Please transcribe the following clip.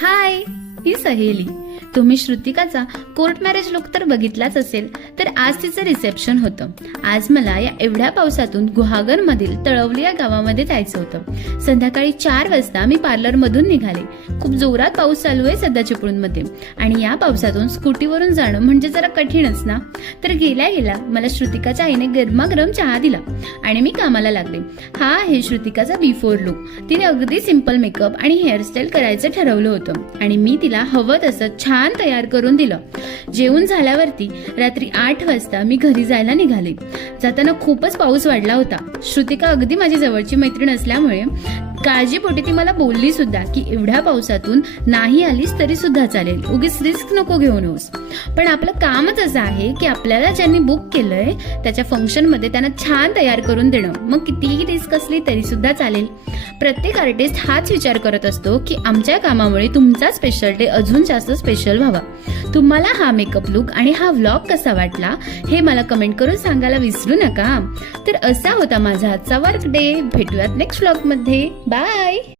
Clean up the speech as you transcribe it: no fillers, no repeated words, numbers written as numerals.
हाय, ही सहेली. तुम्ही श्रुतिकाचा court marriage look तर बघितलाच असेल. तर आज तिचं रिसेप्शन होतं. आज मला या एवढ्या पावसातून गुहागर मधील तळवली या गावामध्ये जायचं होतं. संध्याकाळी 4 वाजता मी पार्लर मधून निघाले. खूप जोरात पाऊस चालू आहे सध्या चिपळूणमध्ये आणि या पावसातून स्कूटीवरून जाणं म्हणजे जरा कठीणच ना. तर गेल्या गेल्या मला श्रुतिकाच्या आईने गरमागरम चहा दिला आणि मी कामाला लागले. हा आहे श्रुतिकाचा बिफोर लुक. तिने अगदी सिंपल मेकअप आणि हेअरस्टाईल करायचं ठरवलं होतं आणि मी तिला हवं तसं छान तयार करून दिलं. जेवून झाल्यावरती रात्री 8 वाजता मी घरी जायला निघाले. जाताना खूपच पाऊस वाढला होता. श्रुतिका अगदी माझी जवळची मैत्रीण असल्यामुळे काळजीपोटी ती मला बोलली सुद्धा की एवढ्या पावसातून नाही आलीस तरी सुद्धा चालेल, उगीच रिस्क नको घेऊ नकोस. पण आपलं कामच असं आहे की आपल्याला ज्यांनी बुक केलंय त्याच्या फंक्शन मध्ये त्यांना छान तयार करून देणं. मग कितीही रिस्क असली तरी सुद्धा चालेल. प्रत्येक आर्टिस्ट हाच विचार करत असतो की आमच्या कामामुळे तुमचा स्पेशल डे अजून जास्त स्पेशल व्हावा. तुम्हाला हा मेकअप लुक आणि हा व्लॉग कसा वाटला हे मला कमेंट करून सांगायला विसरू नका. तर असा होता माझा आजचा वर्क डे. भेटूयात नेक्स्ट व्लॉग मध्ये. बाय.